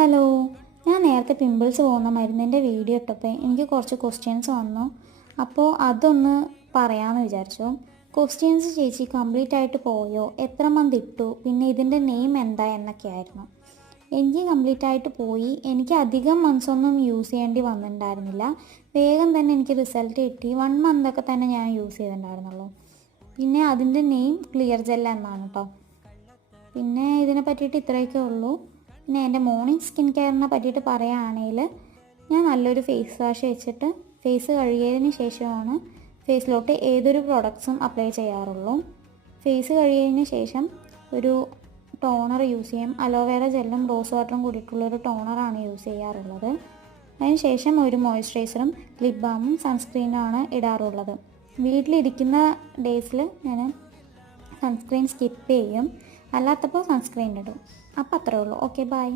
Hello, ഞാൻ നേരത്തെ pimples പോകുന്ന മരുന്നിൻ്റെ വീഡിയോ ഇട്ടപ്പോൾ എനിക്ക് കുറച്ച് ക്വസ്റ്റ്യൻസ് വന്നു. അപ്പോൾ അതൊന്ന് പറയാമെന്ന് വിചാരിച്ചു. ക്വസ്റ്റ്യൻസ് ചേച്ചി കംപ്ലീറ്റ് ആയിട്ട് പോയോ, എത്ര മന്ത് ഇട്ടു, പിന്നെ ഇതിൻ്റെ നെയിം എന്താ എന്നൊക്കെയായിരുന്നു. എനിക്ക് കംപ്ലീറ്റ് ആയിട്ട് പോയി. എനിക്ക് അധികം മന്ത്സൊന്നും യൂസ് ചെയ്യേണ്ടി വന്നിട്ടുണ്ടായിരുന്നില്ല. വേഗം തന്നെ എനിക്ക് റിസൾട്ട് കിട്ടി. 1 മന്തൊക്കെ തന്നെ ഞാൻ യൂസ് ചെയ്തിട്ടുണ്ടായിരുന്നുള്ളൂ. പിന്നെ അതിൻ്റെ നെയിം ക്ലിയർ ജെൽ എന്നാണ് കേട്ടോ. പിന്നെ ഇതിനെ പറ്റിയിട്ട് ഇത്രയൊക്കെ ഉള്ളൂ. പിന്നെ എൻ്റെ മോർണിംഗ് സ്കിൻ കെയറിനെ പറ്റിയിട്ട് പറയുകയാണെങ്കിൽ, ഞാൻ നല്ലൊരു ഫേസ് വാഷ് വെച്ചിട്ട് ഫേസ് കഴുകിയതിന് ശേഷമാണ് ഫേസിലോട്ട് ഏതൊരു പ്രോഡക്ട്സും അപ്ലൈ ചെയ്യാറുള്ളൂ. ഫേസ് കഴുകിയതിന് ശേഷം ഒരു ടോണർ യൂസ് ചെയ്യും. അലോവേറ ജെല്ലും റോസ് വാട്ടറും കൂടിയിട്ടുള്ളൊരു ടോണറാണ് യൂസ് ചെയ്യാറുള്ളത്. അതിന് ശേഷം ഒരു മോയ്സ്ചറൈസറും ലിപ് ബാമും സൺസ്ക്രീനുമാണ് ഇടാറുള്ളത്. വീട്ടിലിരിക്കുന്ന ഡേയ്സിൽ ഞാൻ സൺസ്ക്രീൻ സ്കിപ്പ് ചെയ്യും, അല്ലാത്തപ്പോൾ സൺസ്ക്രീൻ ഇടും. അപ്പോൾ അത്രേ ഉള്ളൂ. Okay, by.